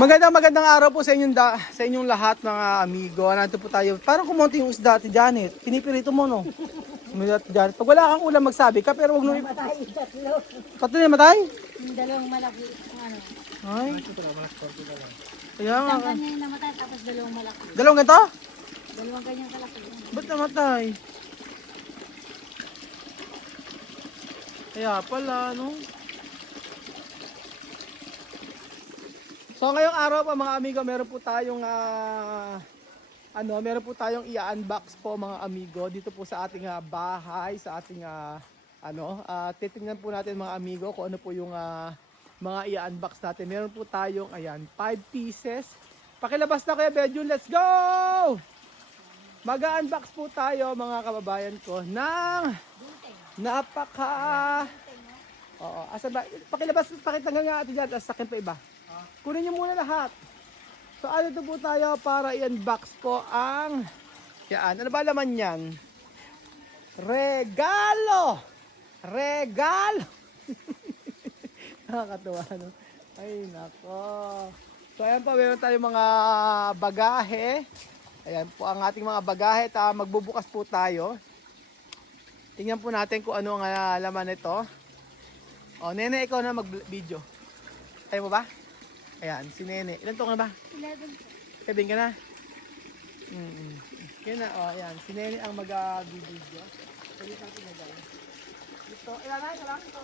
Magandang araw po sa inyong lahat mga amigo. Nandito po tayo. Parang kumonti yung isda, Ate Janet. Pinipirito mo, no? Ate Janet. Pag wala kang ulam, magsabi ka, pero wag mo. Matay, tatlo. Tatlo na matay? Yung dalawang malaki, ano. Ay. Kaya nga. Isang kanya yung namatay, tapos dalawang malaki. Dalawang ganito? Dalawang kanyang kalaki. Ba't namatay? Kaya pala, no? So ngayong araw po mga amigo, meron po tayong i-unbox po mga amigo dito po sa ating bahay, sa ating titingnan po natin mga amigo kung ano po yung mga i-unbox natin. Meron po tayong 5 pieces. Pakilabas na kayo, Bedjun, let's go! Mag-unbox po tayo mga kababayan ko ng asan ba? Pakilabas, pakita nga Ate Jan, sa akin pa iba. Kunin nyo muna lahat. So dito po tayo para i-unbox po ang ano ba laman yan? Regalo! Nakakatuwa, no? Ay nako. So ayan po, meron tayong mga bagahe. Ayan po ang ating mga bagahe. Magbubukas po tayo. Tingnan po natin kung ano ang laman nito. O Nene, ikaw na mag-video. Tayo mo ba? Ayan, si Nene. Ilan taon ka na ba? 11. 7 ka na? Yan na, ayan. Si Nene ang mag-video. Pwede natin na gawin. Ito, ayan na, lang ito.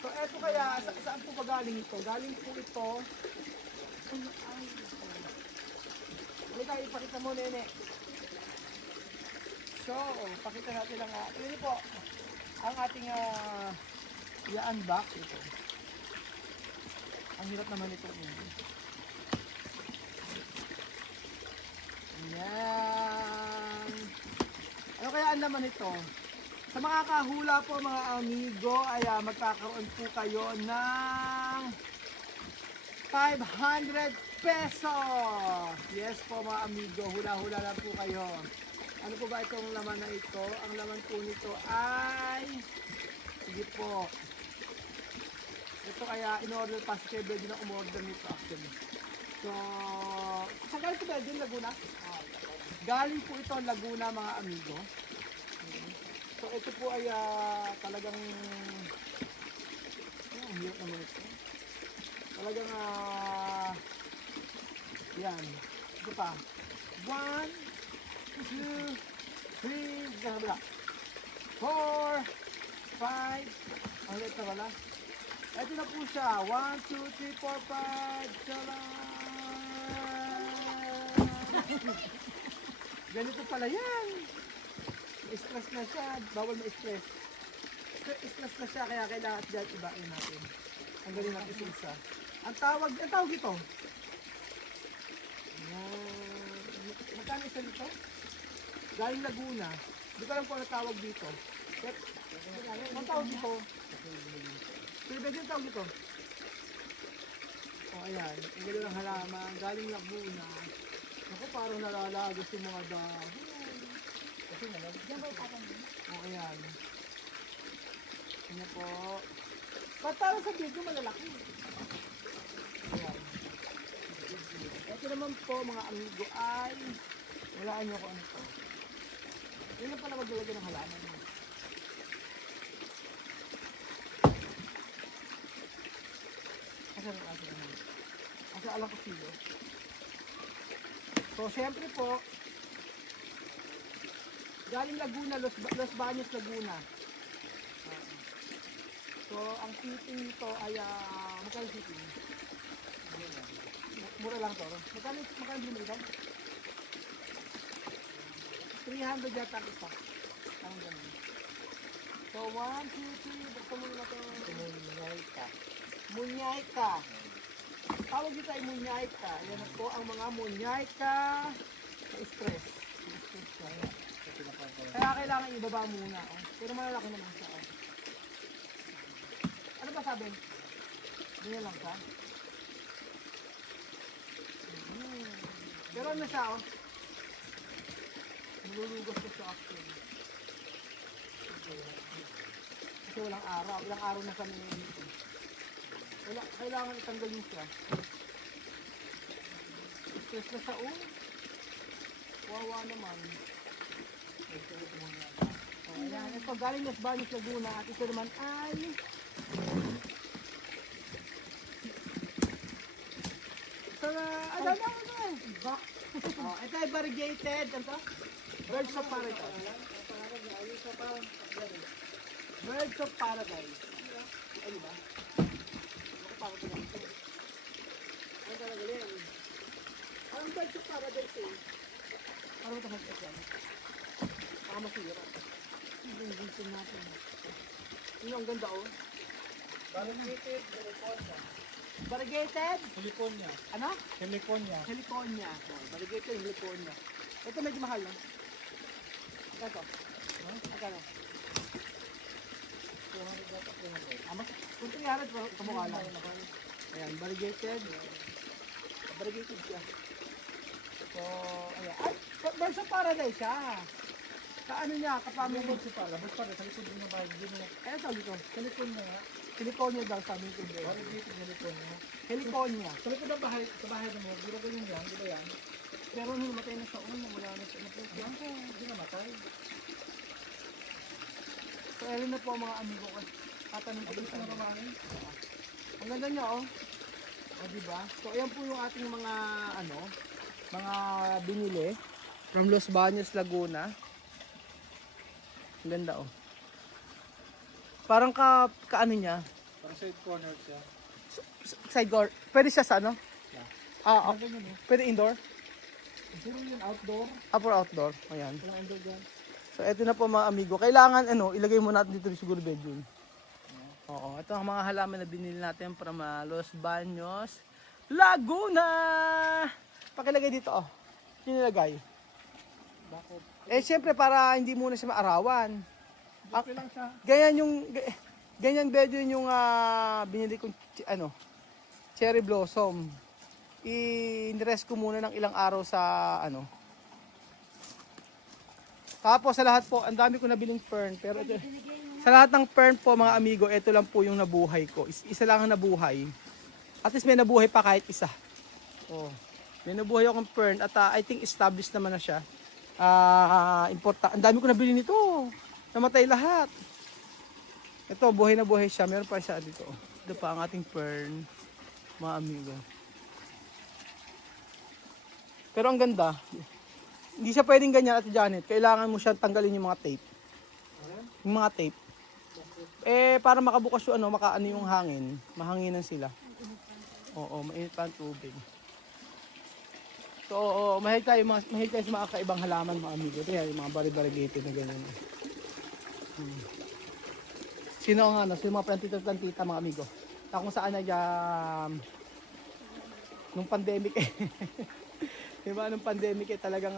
So, eto kaya, saan po ba galing ito? Galing po ito. Halika, ipakita mo, Nene. So, pakita natin ang, ito po, ang ating i-unbox ito. Ang hirap naman ito. Ayan. Ano kaya ang naman ito? Sa makakahula po mga amigo ay magkakaroon po kayo ng 500 pesos. Yes po mga amigo, hula-hula lang po kayo. Ano po ba itong laman na ito? Ang laman po nito ay, sige po, ito kaya in-order pa si Kevin din ang umorder nito actually. So, saan galing ito Belgium, Laguna? Galing po ito Laguna mga amigo. So ito po ay talagang, ang hirap naman ito. Talagang yan. Ito pa. 1, 2, 3, 4, 5, ang ito wala. Ito na po siya. 1, 2, 3, 4, 5. Tcharam! Ganito pala yan. Stress na siya. Bawal ma-stress. Stress na siya kaya kailangan dyan ibain natin. Ang galing natin isa-isa. Ang tawag ito. Magkano isa nito? Galing Laguna. Hindi ko alam kung ano tawag dito. Ang tawag dito? Pero yung tawag dito. O ayan, ang gano'n ng halaman, galing Laguna. Ako parang nalalagos yung mga dahon. Kasi diyan ba itapan mo? O ayan. Ano po. Ba't parang sa video malalaki? Ayan. Ito naman po mga amigo ay, walaan nyo ko ano po. Yun na pala maglalagay ng halaman mo. Asa alam ko kilo. So, syempre po, galing Laguna, Los Baños, Laguna. So, ang shipping nito ay, magkano shipping? Mura lang to. Magkano bilhin ito? 300 yata ang isa. Ang ganun. So, 1, 2, 3, buksan muna natin. Munyayka. Tawag dito ay munyayka. Yan po ang mga munyayka sa stress. Kaya kailangan ibaba muna. Pero malalaki naman siya. Ano ba sabi? Ganyan lang siya. Pero ano siya nalulugas ko siya actually. Kasi walang araw. Ilang araw na kami nito. Wala, kailangan itanggal yung siya. Stress na siya, oh. Wawa naman. Oh, ayan, ito galing Los Baños, Laguna. At ito naman ay... Ano eh? Oh, ito ay variegated. Ano to? Birds of Paradise. Birds of Paradise. Ano ba? Ano talaga yan? Ang Birds of Paradise eh. Parang ito mag-exam. Baka masira. Yung dito natin. Yun ang ganda oh. Variegated California. Variegated? California. Ano? California. Heliconia. Oh, variegated Heliconia. Ito medyo mahal no? Ito. Magkano? 200 dapat 200. Mas kung 300 kamukha lang. Ayan, variegated. Variegated siya. So, ayan. Ay, Birds of Paradise siya. Sa ano niya, kapamilya. Labas pa, labas pa. Sa likod din ng bahay. Ito dito. California nga. Heliconia daw sabi ko. Variegated California. Heliconia. Sa likod ng bahay, sa bahay mo, di ba ganyan yan? Di ba yan? Pero nung namatay na sa una, wala na siya. Yan po, hindi namatay. So, ayun na po mga amigo ko. Tatanong ko Mabilis sa na inyo. naman. Ang ganda niya oh. O diba? So ayan po yung ating mga ano, mga binili from Los Baños, Laguna. Ang ganda oh. Parang kaano niya? Parang side corner siya. Side door. Pwede siya sa ano? Yeah. Ah, Ganyan eh. pwede indoor? Siguro yun outdoor. Or outdoor? Ayan. Walang indoor dyan. So eto na po mga amigo. Kailangan ano, ilagay mo natin dito siguro bedroom. Oo, ito ang mga halaman na binili natin from Los Baños, Laguna. Pakilagay dito oh. Nilagay. Bakit? Eh syempre para hindi muna siya maarawan. Okay lang siya. Ganyan bedroom yung binili kong ano, cherry blossom. I-rest ko muna ng ilang araw sa ano. Tapos sa lahat po, ang dami ko nabiling fern, pero ito, sa lahat ng fern po mga amigo, ito lang po yung nabuhay ko. Isa lang ang nabuhay. At least may nabuhay pa kahit isa. Oh. May nabuhay akong fern at I think established naman na siya. Ang dami ko nabili nito. Namatay lahat. Ito, buhay na buhay siya. Meron pa siya dito. Ito pa ang ating fern, mga amigo. Pero ang ganda. Hindi siya pwedeng ganyan at Janet. Kailangan mo siya tanggalin yung mga tape. Yung mga tape. Eh, para makabukas yung ano, makaano yung hangin. Mahanginan sila. Oo, mainit pa ang tubig. So, mahilig tayo sa mga kaibang halaman mga amigo. Ito yan, yung mga variegated na ganyan. Sino ang ano, sino mga plantita mga amigo? Na kung saan na nung pandemic eh. Diba, nung pandemic eh talagang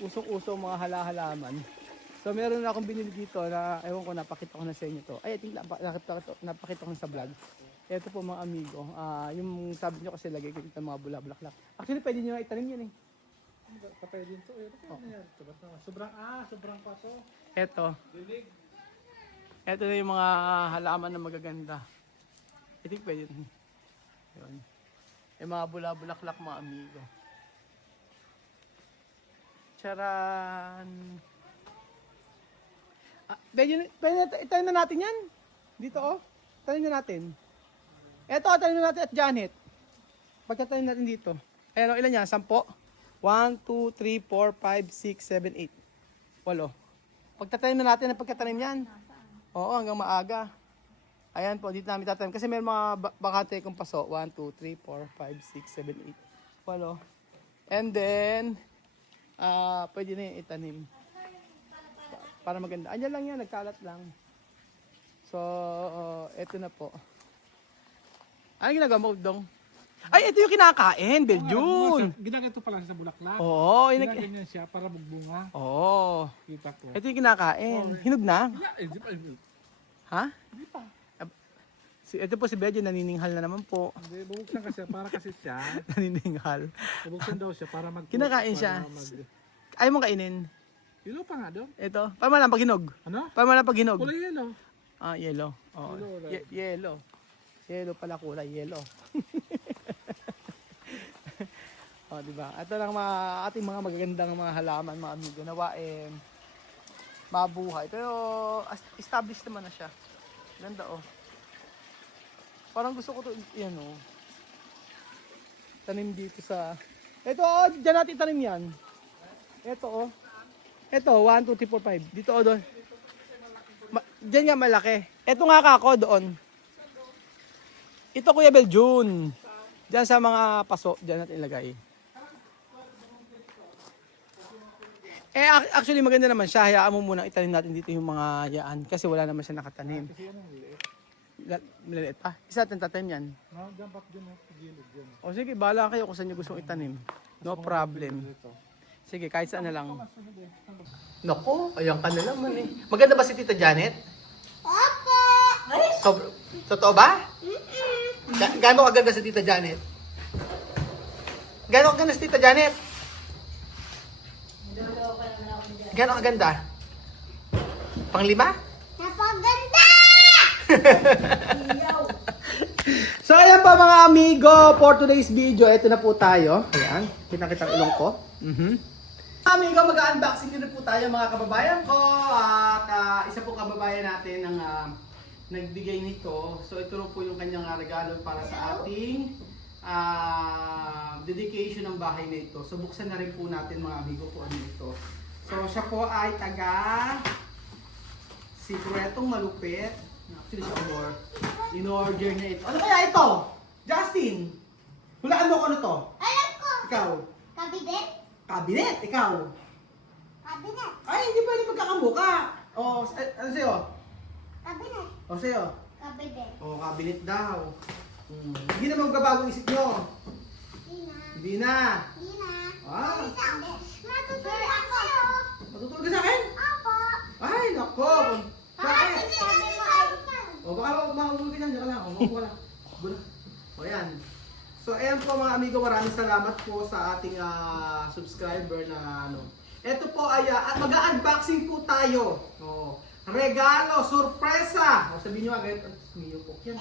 usong-usong mga halaman. So meron na akong binili dito na ewan ko napakita ko na sa inyo to. Ay, I think napakita ko na sa vlog. Ito po mga amigo, yung sabi nyo kasi lagay ko dito mga bulaklak. Actually pwede nyo na itanim yan eh. Patay din to. Ito na yan. Sobrang paso. Ito. Dilig. Ito na yung mga halaman na magaganda. I think pwede rin. Yun. Yung mga bulaklak mga amigo. Charan! Pwede itanim na natin yan. Dito oh. Tanim na natin. Eto, tanim na natin at Janet. Pagkatanim natin dito. Ayan o, ilan yan? 10? 1, 2, 3, 4, 5, 6, 7, 8. 8. Pagtatanim na natin ang pagkatanim yan. Oo, hanggang maaga. Ayan po, dito namin tatanim. Kasi may mga bakante kong paso. 1, 2, 3, 4, 5, 6, 7, 8. 8. And then, pwede na yung itanim. Para maganda. Anyan lang yan, nagkalat lang. So, eto na po. Ano ginagawa mo, Dong? Ay, ito yung kinakain, Beljun. Ginaganto pala siya sa bulaklak. Oo, Ginaganyan siya para magbunga. Oo. Kita ko. Ito yung kinakain. Hinog na? Di pa. Ha? Di pa. Ito po si Beljun, nanininghal na naman po. Hindi, bubuksan kasi para kasi siya. Nanininghal. Bubuksan daw siya para mag... Kinakain siya. Ayaw mong kainin. Yellow pa nga doon. Ito. Paano pag hinog? Ano? Paano pag hinog? Kulay yellow. Yellow. Oo. Yellow, right? Yellow. Yellow pala kulay, yellow. O, diba? Ito lang ating mga magagandang mga halaman, mga amigo. Nawain, mabuhay. Pero, established naman na siya. Ganda, oh. Parang gusto ko to, yan, oh. Tanim dito sa... Ito, oh, dyan natin tanim yan. Ito, oh. Ito, 1, 2, 3, 4, 5. Dito, oh, doon. Dyan nga malaki. Ito nga kako, doon. Ito, Kuya Beljun. Dyan sa mga paso, dyan natin ilagay. Actually, maganda naman siya. Hayaan mo muna itanim natin dito yung mga yaan. Kasi wala naman siya nakatanim. Kasi yan ang liit. Maliliit pa. Isa natin tatanim yan. No, dapat dyan yung gilid dyan. O sige, bahala kayo kung saan nyo gustong itanim. No problem. Sige, kahit saan na lang. Nako, ayan ka na naman eh. Maganda ba si Tita Janet? Opo! Totoo ba? Gano'ng kaganda si Tita Janet? Gano'ng kaganda si Tita Janet? Gano'ng kaganda? Pang-5? Napaganda! So ayan pa mga amigo, for today's video, ito na po tayo. Ayan, kitang-kitang ilong ko. Amigo, mag-unboxing din na po tayo mga kababayan ko. At isa po kababayan natin ang nagbigay nito. So ito po yung kanyang regalo para sa ating dedication ng bahay na ito. So buksan na rin po natin mga amigo kung ano ito. So siya po ay taga sikretong malupit. Actually siya in-order niya ito. Ano kaya ito? Justin! Hulaan mo ko ano to? Alam ko! Ikaw? Kabinet? Cabinet! Ikaw? Kabinet? Ay, hindi pwede magkakamuka. O, ano sa'yo? Kabinet? O, sa'yo? Kabinet? O, cabinet daw. Hindi na magbabago isip nyo. Hindi na. Hindi na. Hindi na. Ah. Matutulog ako. Matutulog ka sa akin? Opo. Ay, nako. Bakit? Sabi mo ay... O, baka makahulog ka dyan. Diyan ka lang. O, makuha lang. Bula. O, yan. So, ayan po mga amigo. Maraming salamat po sa ating subscriber na ano. Ito po ay mag-unboxing po tayo. O, regalo, sorpresa. O, sabihin nyo agad. Miyo po. Yan.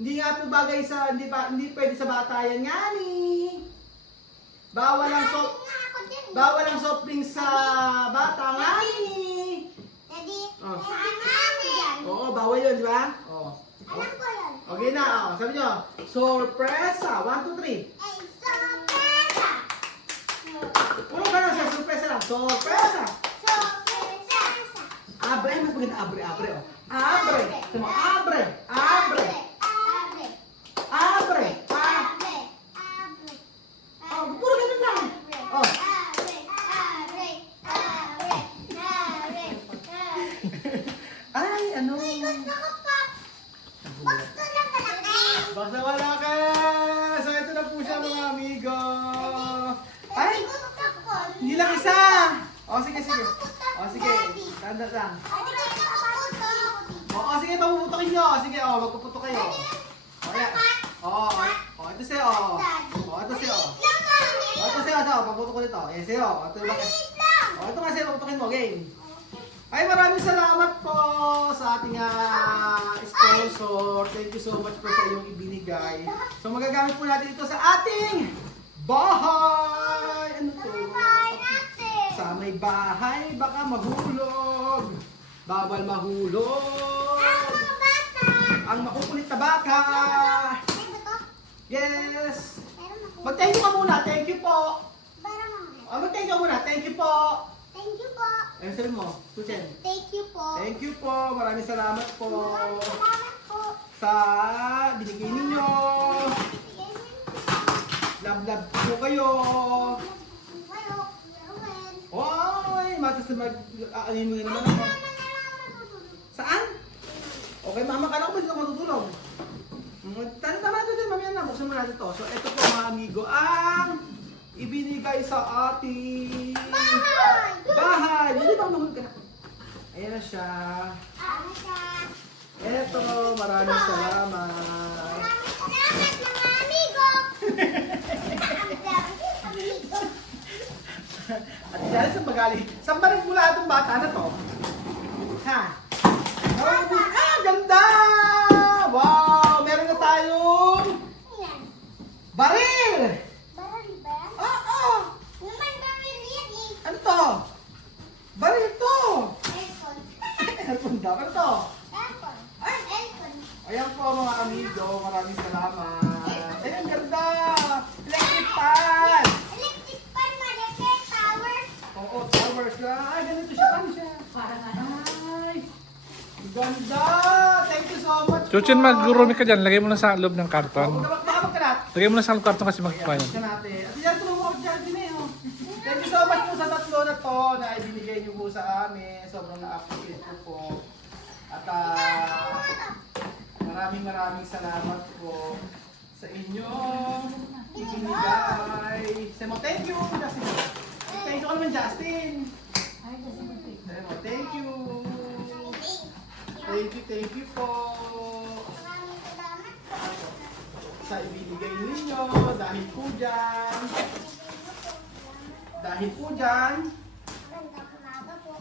Hindi nga po bagay sa, hindi pwede sa bata yan nga ni. Bawal ang soft drinks sa bata nga ni. Daddy, Oh. ano yan? Oo, bawal yun, di ba? Oo. Alam ko yun. Okay na, oh. Sabi nyo, sorpresa. 1, 2, 3. Ay, sorpresa! Puro ka na sa sorpresa lang. Sorpresa. Sorpresa! Abre, mas maganda abre, oh. Abre. Sabi mo, abre. Abre. Abre! Abre. Abre! Oh, puro ganun lang. Oh. Abre! Abre! Abre! Abre! Ay, ano? Ay, gusto ko pa! Gusto na malaki! Basta wala ka. So, ito na po siya mga amigo. Ay, Gusto ko! hindi lang isa. O, sige. O, sige. Tanda lang. Ano ba gusto ko? O, sige, papuputokin nyo. Sige, magpuputok kayo. O, yan. O, ito sa'yo. O, ito sa'yo. O, ito sa'yo. Ito, paputok ko dito. Yan sa'yo. Ito yung bakit. O, ito nga sa'yo. Paputokin mo. Game. Ay, maraming salamat po sa ating sponsor. Thank you so much po sa iyong ibinigay. So, magagamit po natin ito sa ating bahay. Ano to? Sa may bahay, baka mahulog. Bawal mahulog. Ang makukulit na baka. Yes. Mag-thank you ka muna. Thank you po. Mag-thank you muna. Thank you po. Thank you po. Ayun, sabi mo. Susan. Thank you po. Thank you po. Maraming salamat po Salamat po. sa binigay ninyo. Love po kayo. Kayo, Erwin. Oy, matas na mag-aanin mo na naman ako. Saan? Okay, mama, kala ko ba dito ka matutulog? Tama natin din, mamaya na. Buksan mo natin to. So, ito po mga amigo, ang ibinigay sa ating bahay. Hindi ba mahulog ka na? Ayan na siya. Ano siya? Eto, maraming salamat. Salamat mga amigo. Amigo. At dahil sa magaling, saan ba nagmula itong bata na to? Ha? Oh, ganda! daw. Ano to? Apple. Ay! Apple. Ayan po mga amigo, maraming salamat. Ay, ang ganda! Electric fan! Electric fan, malaki, power. Oo, towers na. Ay, ganito siya. Ano siya? Ay! Ang ganda! Thank you so much po. Chuchin, mag-rumi ka dyan. Lagay mo na sa loob ng Oh, karton. baka magkalat. Lagay mo na sa loob ng karton kasi magpapayan. Ito natin. At yan, tulungan ako dyan din eh. Oh. Thank you so much po sa tatlo na to na ibinigay niyo po sa amin. Sobrang na-appreciate ko po. At maraming salamat po sa inyong ibinigay. Semo, thank you, Justin. Thank you ka naman, Justin. Semo, thank you. Thank you po Maraming salamat po. sa ibinigay ninyo. Dahil po dyan, Magandang umaga po.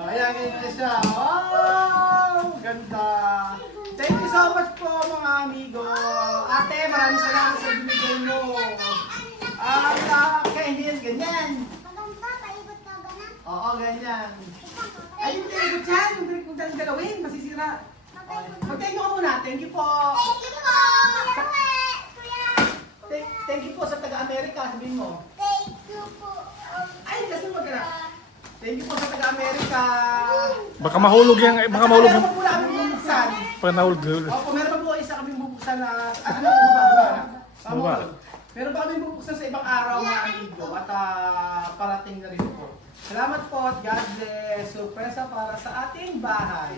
ayan, ganyan na siya. Wow! Ganda! Thank you so much po mga amigo. Ate, maraming salamat sa binigay mo. Kaya hindi yan ganyan. Maganda, paikot ka ganun. Oo, ganyan. Ikaw, Ay, hindi ko dyan. Kung dyan galawin, masisira. Mag-thank you ka muna. Thank you po. Thank you po. Kuya. Thank you po sa taga-Amerika. Sabihin mo. Thank you po. Ay, kasi magkana. Thank you po sa taga-Amerika. Baka mahulog yan. Baka mahulog Meron yan. pa po namin bubuksan. Baka nahulog. Opo, meron pa po isa kaming bubuksan na... Ano, baba. Baba. Meron pa kaming bubuksan sa ibang araw mga amigo at parating na rin po. Salamat po at God bless. Surpresa para sa ating bahay.